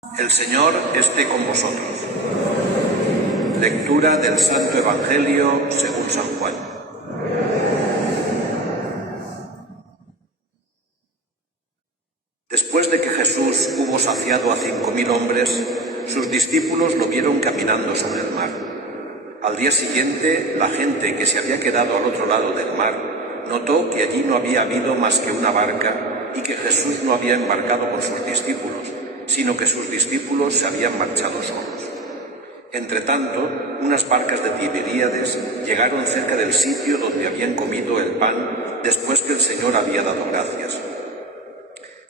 El Señor esté con vosotros. Lectura del Santo Evangelio según San Juan. Después de que Jesús hubo saciado a 5.000 hombres, sus discípulos lo vieron caminando sobre el mar. Al día siguiente, la gente que se había quedado al otro lado del mar notó que allí no había habido más que una barca y que Jesús no había embarcado con sus discípulos, sino que sus discípulos se habían marchado solos. Entretanto, unas barcas de Tiberíades llegaron cerca del sitio donde habían comido el pan después que el Señor había dado gracias.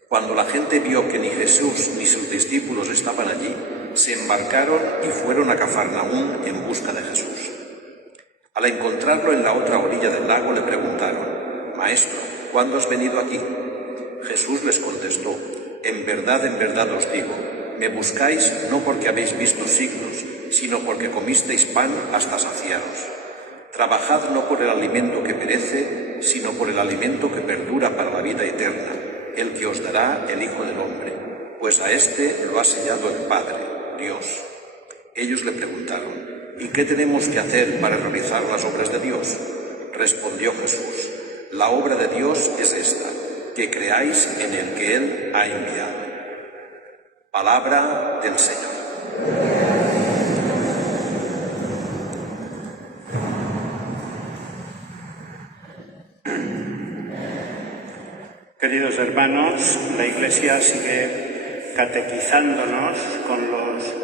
Cuando la gente vio que ni Jesús ni sus discípulos estaban allí, se embarcaron y fueron a Cafarnaúm en busca de Jesús. Al encontrarlo en la otra orilla del lago le preguntaron: «Maestro, ¿cuándo has venido aquí?» Jesús les contestó: en verdad os digo, me buscáis no porque habéis visto signos, sino porque comisteis pan hasta saciaros. Trabajad no por el alimento que perece, sino por el alimento que perdura para la vida eterna, el que os dará el Hijo del Hombre, pues a éste lo ha sellado el Padre, Dios». Ellos le preguntaron: «¿Y qué tenemos que hacer para realizar las obras de Dios?» Respondió Jesús: «La obra de Dios es esta, que creáis en el que Él ha enviado». Palabra del Señor. Queridos hermanos, la Iglesia sigue catequizándonos con los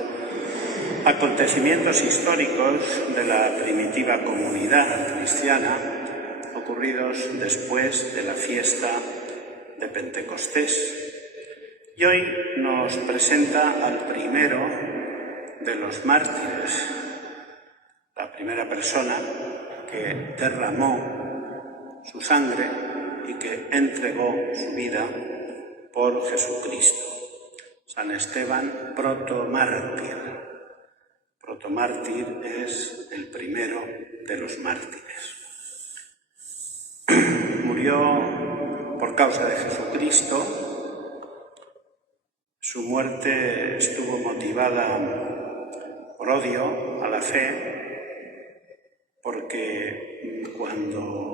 acontecimientos históricos de la primitiva comunidad cristiana ocurridos después de la fiesta de Pentecostés. Y hoy nos presenta al primero de los mártires, la primera persona que derramó su sangre y que entregó su vida por Jesucristo. San Esteban, protomártir. Protomártir es el primero de los mártires. Murió por causa de Jesucristo. Su muerte estuvo motivada por odio a la fe, porque cuando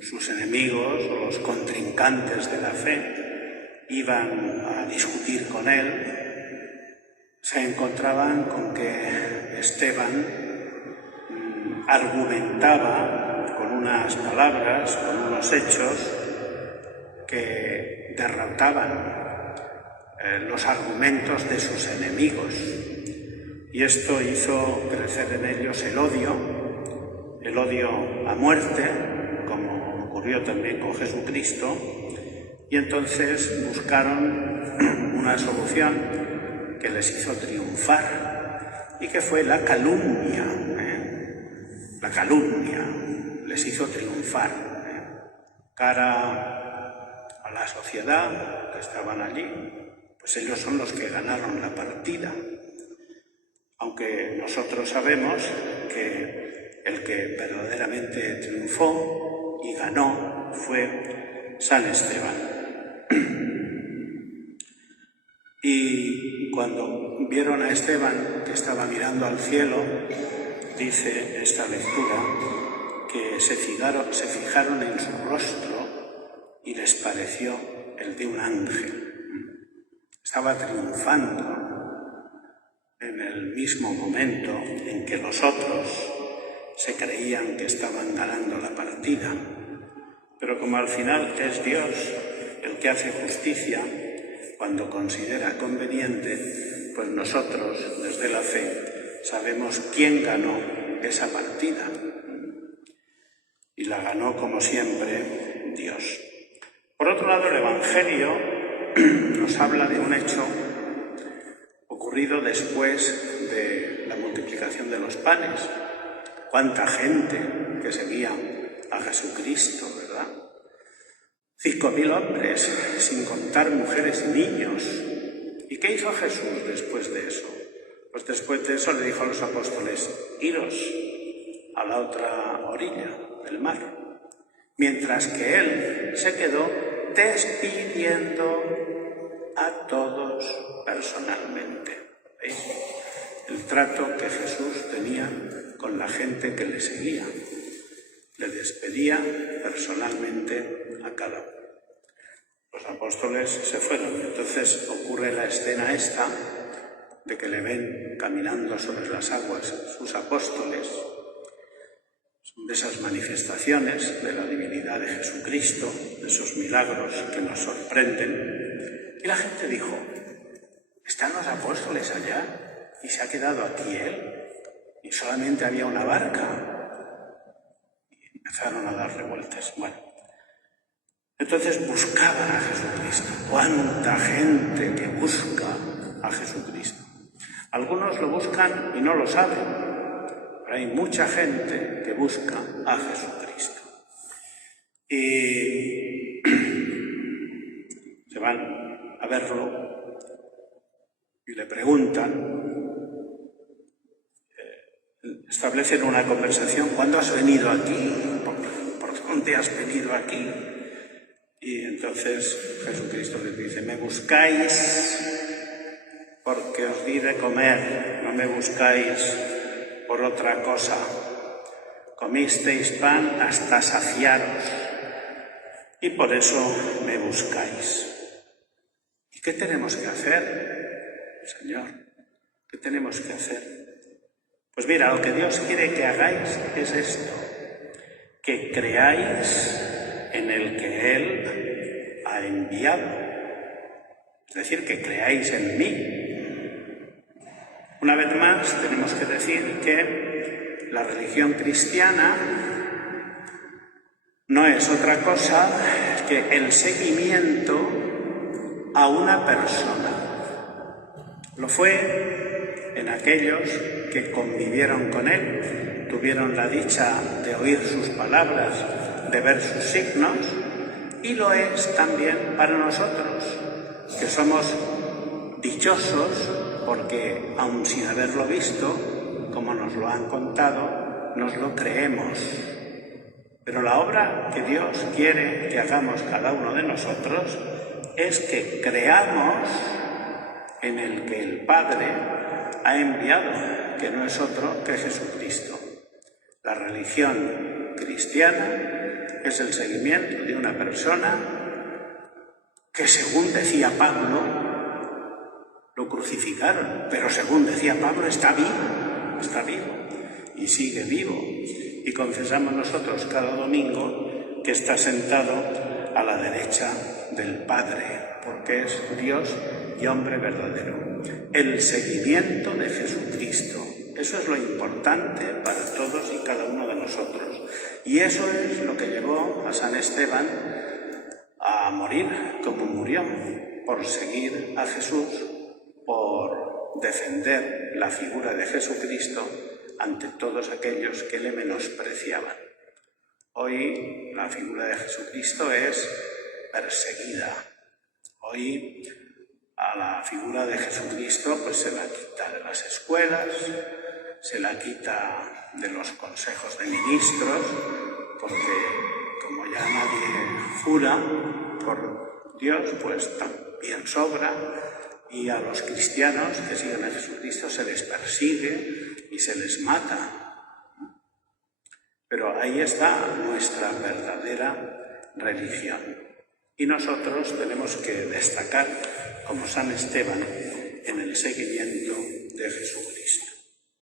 sus enemigos o los contrincantes de la fe iban a discutir con él, se encontraban con que Esteban argumentaba con unas palabras, con unos hechos que derrotaban los argumentos de sus enemigos. Y esto hizo crecer en ellos el odio a muerte, como ocurrió también con Jesucristo, y entonces buscaron una solución que les hizo triunfar y que fue la calumnia. La calumnia les hizo triunfar cara a la sociedad que estaban allí. Pues ellos son los que ganaron la partida, aunque nosotros sabemos que el que verdaderamente triunfó y ganó fue San Esteban. Y cuando vieron a Esteban que estaba mirando al cielo, dice esta lectura, que se fijaron en su rostro y les pareció el de un ángel. Estaba triunfando en el mismo momento en que los otros se creían que estaban ganando la partida. Pero como al final es Dios el que hace justicia cuando considera conveniente, pues nosotros, desde la fe, sabemos quién ganó esa partida. Y la ganó, como siempre, Dios. Por otro lado, el Evangelio nos habla de un hecho ocurrido después de la multiplicación de los panes. Cuánta gente que seguía a Jesucristo, ¿verdad? 5.000 hombres, sin contar mujeres y niños. ¿Y qué hizo Jesús después de eso? Pues después de eso le dijo a los apóstoles: iros a la otra orilla del mar. Mientras que él se quedó despidiendo a todos personalmente. ¿Veis? El trato que Jesús tenía con la gente que le seguía. Le despedía personalmente a cada uno. Los apóstoles se fueron. Entonces ocurre la escena esta de que le ven caminando sobre las aguas sus apóstoles. Son de esas manifestaciones de la divinidad de Jesucristo, de esos milagros que nos sorprenden. Y la gente dijo: ¿están los apóstoles allá y se ha quedado aquí él? Y solamente había una barca. Y empezaron a dar revueltas. Bueno, entonces buscaban a Jesucristo. ¡Cuánta gente que busca a Jesucristo! Algunos lo buscan y no lo saben. Pero hay mucha gente que busca a Jesucristo. Y se van a verlo y le preguntan, establecen una conversación: ¿cuándo has venido aquí? ¿Por dónde has venido aquí? Y entonces Jesucristo les dice: me buscáis porque os di de comer, no me buscáis por otra cosa. Comisteis pan hasta saciaros y por eso me buscáis. ¿Y qué tenemos que hacer, Señor? ¿Qué tenemos que hacer? Pues mira, lo que Dios quiere que hagáis es esto: que creáis en el que Él ha enviado. Es decir, que creáis en mí. Una vez más, tenemos que decir que la religión cristiana no es otra cosa que el seguimiento a una persona. Lo fue en aquellos que convivieron con Él, tuvieron la dicha de oír sus palabras, de ver sus signos, y lo es también para nosotros, que somos dichosos porque, aun sin haberlo visto, como nos lo han contado, nos lo creemos. Pero la obra que Dios quiere que hagamos cada uno de nosotros es que creamos en el que el Padre ha enviado, que no es otro que Jesucristo. La religión cristiana es el seguimiento de una persona que, según decía Pablo, lo crucificaron, pero según decía Pablo, está vivo y sigue vivo. Y confesamos nosotros cada domingo que está sentado a la derecha del Padre, porque es Dios y hombre verdadero. El seguimiento de Jesucristo, eso es lo importante para todos y cada uno de nosotros. Y eso es lo que llevó a San Esteban a morir como murió, por seguir a Jesús, por defender la figura de Jesucristo ante todos aquellos que le menospreciaban. Hoy la figura de Jesucristo es perseguida. Hoy a la figura de Jesucristo pues se la quita de las escuelas, se la quita de los consejos de ministros, porque como ya nadie jura por Dios, pues también sobra. Y a los cristianos que siguen a Jesucristo se les persigue y se les mata. Pero ahí está nuestra verdadera religión. Y nosotros tenemos que destacar, como San Esteban, en el seguimiento